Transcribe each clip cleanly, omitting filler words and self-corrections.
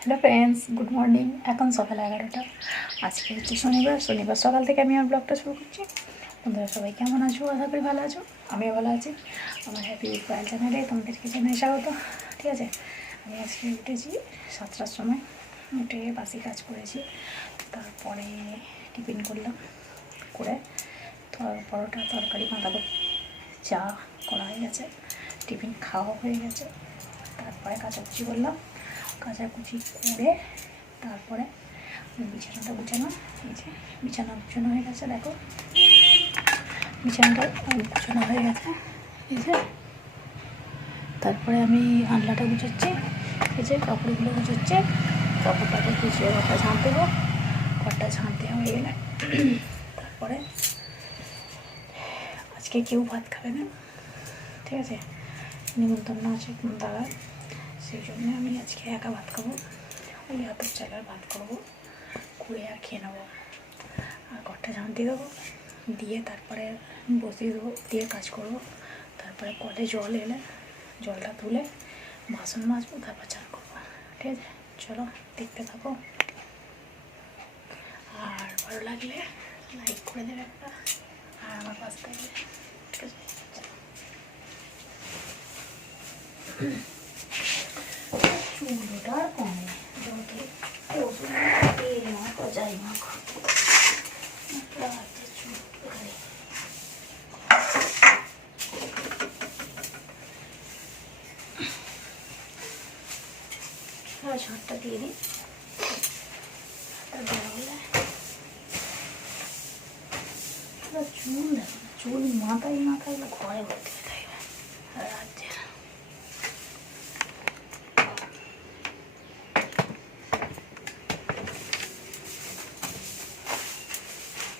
Hello friends, good morning. এখন সকাল 11টা। আজকে হচ্ছে শনিবার সকাল থেকে আমি আমার ব্লগটা শুরু করছি। তোমরা সবাই কেমন আছো? আশা করি ভালো আছো। আমিও ভালো আছি। আমার হ্যাপি উইথ চ্যানেলে তোমাদেরকে জানাই স্বাগত। ঠিক আছে, আমি আজকে উঠেছি 7টার সময়। উঠে বাসি কাজ করেছি, তারপরে টিফিন করলাম, করে পরোটা তরকারি বাঁধাকপি চা করা হয়ে গেছে, টিফিন খাওয়া হয়ে গেছে। তারপরে কাচাকুচি করলাম, কাচাকুচি করে তারপরে বিছানাটা গুছানো। এই যে বিছানা গুছানো হয়ে গেছে, দেখো বিছানাটা গুছানো হয়ে গেছে। এই যে তারপরে আমি আনলাটা গুছাচ্ছি, এই যে কাপড়গুলো গুছাচ্ছে, কাপড়টাকে গুছিয়ে ঘরটা ঝাঁট দেবো। ঘরটা ঝাঁট দেওয়া হয়ে গেলে তারপরে আজকে কেউ ভাত খাবে না, ঠিক আছে, নিমন্ত্রণ আছে দাদা, সেই জন্য আমি আজকে একা ভাত খাবো। ওই হাতের চালের ভাত করবো, করে আর খেয়ে নেবো। আর ঘরটা ঝাঁট দিয়ে দেবো, দিয়ে তারপরে বসিয়ে দেবো, দিয়ে কাজ করবো। তারপরে কলে জল এলে জলটা তুলে বাসন মাজবো, তারপর চান করবো। ঠিক আছে, চলো দেখতে থাকো। আর ভালো লাগলে লাইক করে দেবে একটা, আর আমার পাশ থাকলে। ঠিক আছে, চুলোটা আর কমে যত ওষুধ তেল মাখো যাই মাখো, ঝাঁটটা দিয়ে দিই। চুল দেখো, চুল মাথায় না থাকলে ঘরে ভর্তি হয়ে থাকবে রাজ্যে।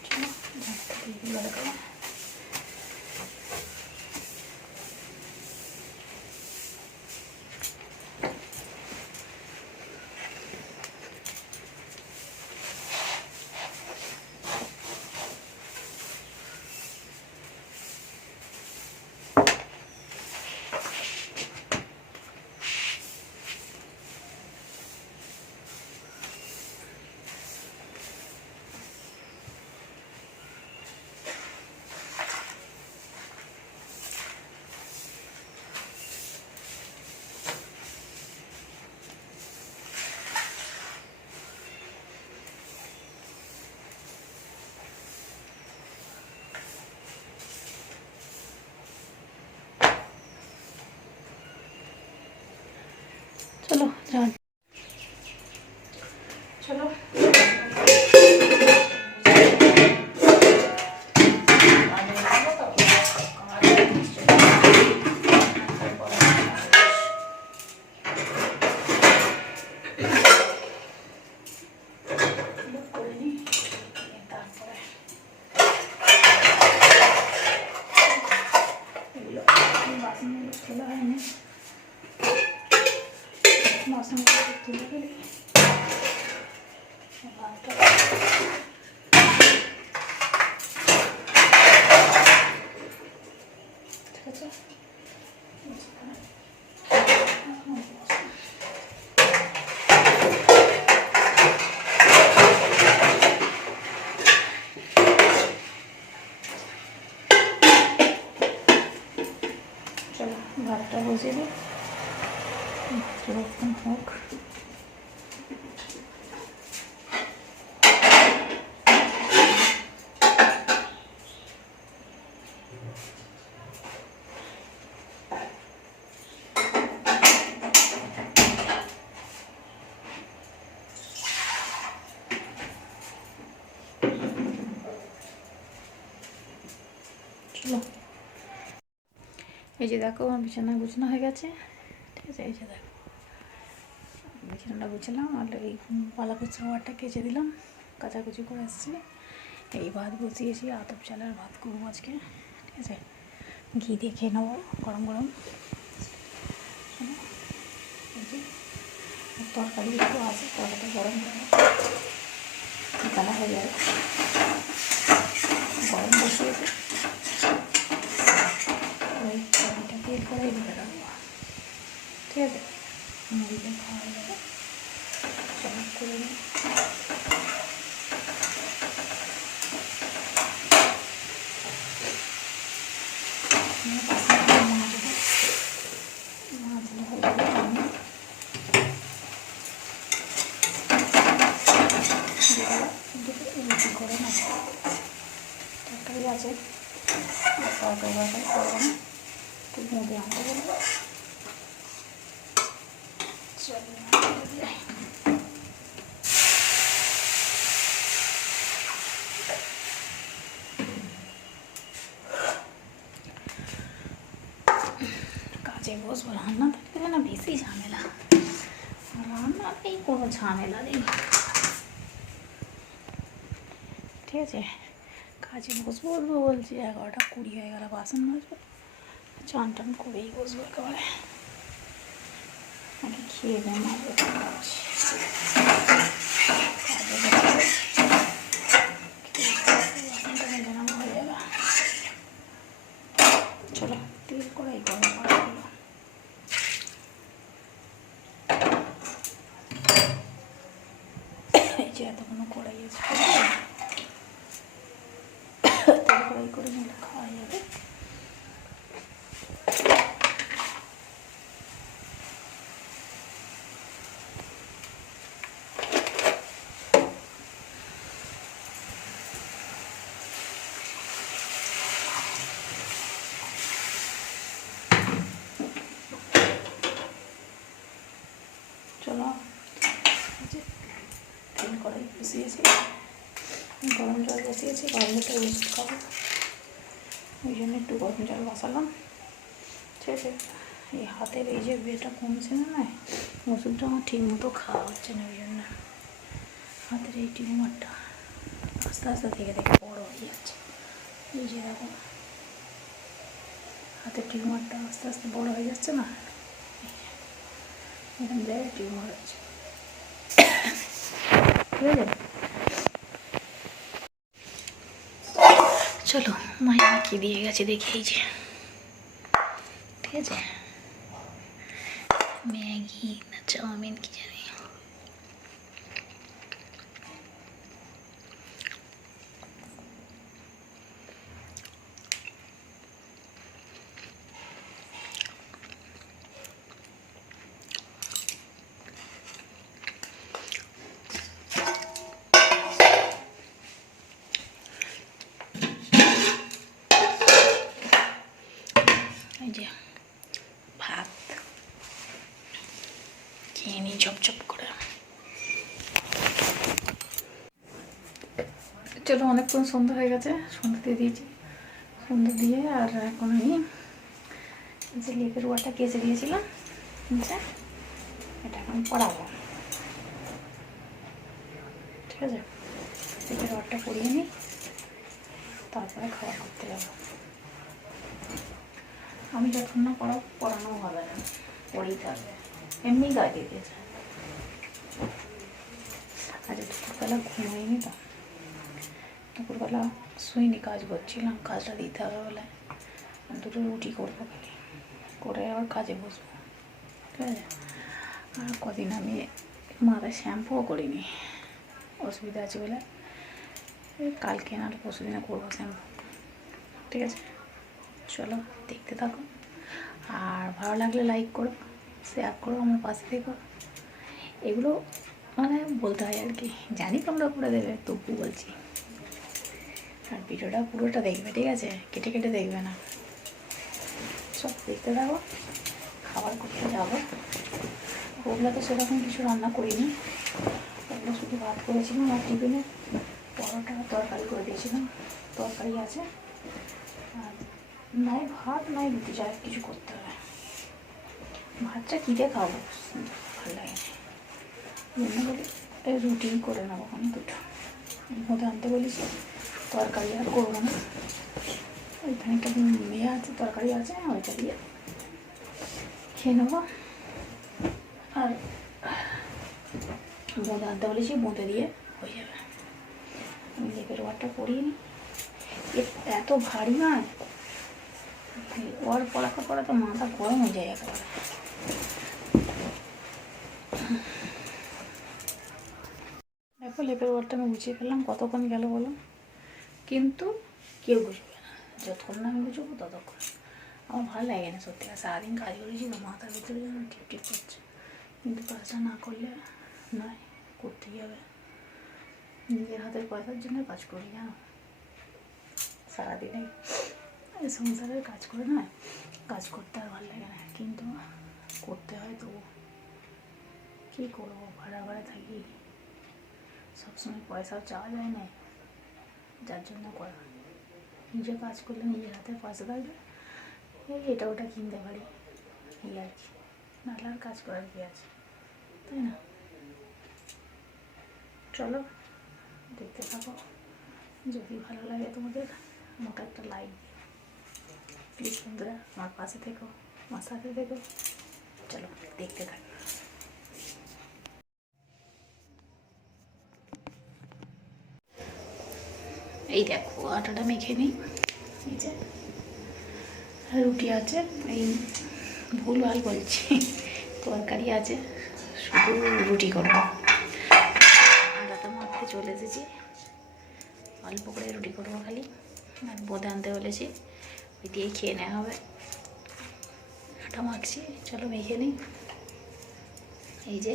চলো ঝাঁটটা দিয়ে দিই ভালো করে। চলো যান, চলো বাসনগুলো তুলে ফেলি। ঠিক আছে, চলো ভাতটা বসিয়ে দিই, ভাতটা হোক। চলো, এই যে দেখো আমার বিছানা গুছানো হয়ে গেছে। ঠিক আছে, এই যে দেখো বিছানাটা গুছালাম, আর এই পালা কুচড়াটা কেচে দিলাম, কাচাকুচি করে এসেছি। এই ভাত বসিয়েছি, আতপ চালের ভাত করবো আজকে। ঠিক আছে, ঘি দিয়ে খেয়ে নেবো গরম গরম। এই যে তরকারি একটু আছে, তরকারিটা গরম করে বেলা হয়ে যাবে, গরম বসিয়েছি। ওই তরকারিটা দিয়ে করে ঢুকে রাখবো। আছে, তরকারি করবো না, একটু মুড়ি আনতে বলবো। কাজে বসবো, রান্না থাকলে না বেশি ঝামেলা, রান্নাতেই কোনো ঝামেলা নেই, ঠিক আছে। কাজে বসবো বলছি, 11:20 হয়ে গেল, বাসন মাজবো, চান টান করেই বসবো একেবারে, আগে খেয়ে দেয় মাঝে হয়ে যাবে। চলো তেল করে এই গরম করা হলো, এই যে এতক্ষণ কড়াই আছে, তেল কড়াই করে নিলে খাওয়া যাবে। চলো, তেল কড়াই বসিয়েছি, গরম জল বসিয়েছি, গরম জলটা ওষুধ খাবো, ওই জন্য একটু গরম জল বসালাম, ঠিক আছে। এই হাতের এই যে বেটা কমছে না, ওষুধটা আমার ঠিক মতো খাওয়া হচ্ছে না, ওই জন্য হাতের এই টিউমারটা আস্তে আস্তে থেকে বড় হয়ে যাচ্ছে। এই যে দেখো হাতের টিউমারটা আস্তে আস্তে বড় হয়ে যাচ্ছে না, এখান জায়গায় টিউমার হচ্ছে, ঠিক আছে। চলো মায়ের কি দিয়ে গেছে দেখি, এই যে ঠিক আছে, ম্যাগি না চাউমিন কি জানি, এই যে ভাত খেয়ে নিই ঝপঝপ করে। চলো অনেকক্ষণ সন্ধ্যা হয়ে গেছে, সন্ধ্যা দিয়ে দিয়েছি, সন্ধ্যা দিয়ে আর এখন আমি যে লেপের ওয়াটা কেচে দিয়েছিলাম, আচ্ছা এটা এখন পড়াবো, ঠিক আছে। লেপের ওয়াটা পরিয়ে নিই, তারপরে খাবার করতে যাবো। আমি যখন না পড়ানো হবে না, পড়েই থাকবে, এমনি গায়ে দিয়ে দিয়েছে। আজ দুপুরবেলা ঘুমাইনি তো, দুপুরবেলা শুইনি, কাজ করছিলাম, কাজটা দিতে হবে বলে দুটো রুটি করবো, খালি করে আবার কাজে বসবো, ঠিক আছে। আর কদিন আমি মাথায় শ্যাম্পুও করিনি, অসুবিধা আছে বলে, কালকে নাহলে পরশু দিনে করবো শ্যাম্পু, ঠিক আছে। চলো দেখতে থাকো, আর ভালো লাগলে লাইক করো, শেয়ার করো, আমার পাশে থেকো, এগুলো মানে বলতে হয় আর কি, জানি তোমরা করে দেবে, তবু বলছি। আর ভিডিওটা পুরোটা দেখবে, ঠিক আছে, কেটে কেটে দেখবে না, সব দেখতে থাকো। খাবার করতে যাবো, ওগুলো তো সেরকম কিছু রান্না করিনি, ওগুলো শুধু ভাত করেছিলাম, আর টিফিনে পরোটা তরকারি করে দিয়েছিলাম, তরকারি আছে, আর নাই ভাত নাই রুটি, যা কিছু করতে হবে। ভাতটা কী দিয়ে খাবো, ভালো লাগে না, বলি রুটি করে নেবো, আমি দুটো মধ্যে আনতে বলিস, তরকারি আর করবো না, ওইখানে একটা মেয়ে আছে, তরকারি আছে, ওইটা দিয়ে খেয়ে নেবো। আর বোঁদে আনতে বলেছি, বোঁদে দিয়ে হয়ে যাবে। আমি লেপের ওয়ারটা পরিয়ে নিই, এত ভারী না, ওয়ার পড়াতে পড়াতে মাথা গরম হয়ে যায় একেবারে। দেখো লেপের ওয়ারটা আমি গুছিয়ে ফেললাম, কতক্ষণ গেল বলো, কিন্তু কেউ বুঝবে না, যতক্ষণ না আমি বুঝবো ততক্ষণ। আমার ভালো লাগে না সত্যি, আর সারাদিন কাজ করেছি তো, মাথার ভিতরে যেন ঠিক ঠিক করছে, কিন্তু কাজটা না করলে নয়, করতেই হবে, নিজের হাতের পয়সার জন্য কাজ করি, জানো, সারাদিনে এই সংসারের কাজ করে না, কাজ করতে আর ভালো লাগে না, কিন্তু করতে হয়। তো কী করবো, ভাড়া ভাড়া থাকি, সবসময় পয়সাও চাওয়া যায় না, যার জন্য করা। নিজে কাজ করলে নিজের হাতে পয়সা থাকবে, এই এটা ওটা কিনতে পারি, এই আর কি। নাহলে আর কাজ করার কি আছে, তাই না? চলো দেখতে থাকো, যদি ভালো লাগে তোমাদের আমাকে একটা লাইক প্লিজ বন্ধুরা, আমার পাশে থেকো, আমার সাথে থেকো। চলো দেখতে থাকো। এই দেখো আটাটা মেখে নিই, এই যে রুটি আছে, এই ভুলভাল বলছি, তরকারি আছে, শুধু রুটি করবো। আটাটা মাখতে চলে এসেছি, অল্প করে রুটি করবো খালি, আর বোঁদে আনতে বলেছি, ওই দিয়েই খেয়ে নেওয়া হবে। আটা মাখছি, চলো মেখে নিই। এই যে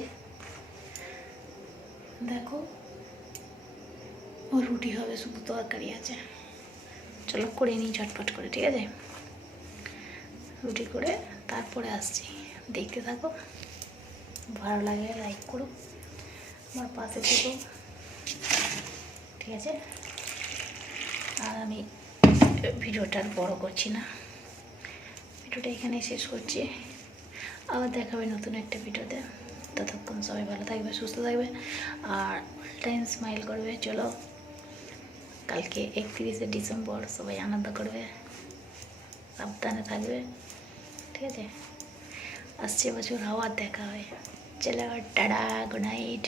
দেখো ও রুটি হবে, শুধু তরকারি আছে। চলো করে নিই ঝটপট করে, ঠিক আছে? রুটি করে তারপরে আসছি, দেখতে থাকো। ভালো লাগে লাইক করো, আমার পাশে থেকো, ঠিক আছে? আর আমি ভিডিওটা আর বড় করছি না, ভিডিওটা এখানেই শেষ করছি। আবার দেখাবে নতুন একটা ভিডিওতে। ততক্ষণ সবাই ভালো থাকবে, সুস্থ থাকবে, আর অল টাইম স্মাইল করবে। চলো কালকে 31শে ডিসেম্বর, সবাই আনন্দ করবে, সাবধানে থাকবে, ঠিক আছে? আসছে বছর আবার দেখা হয়। চলো টাটা, গুড নাইট।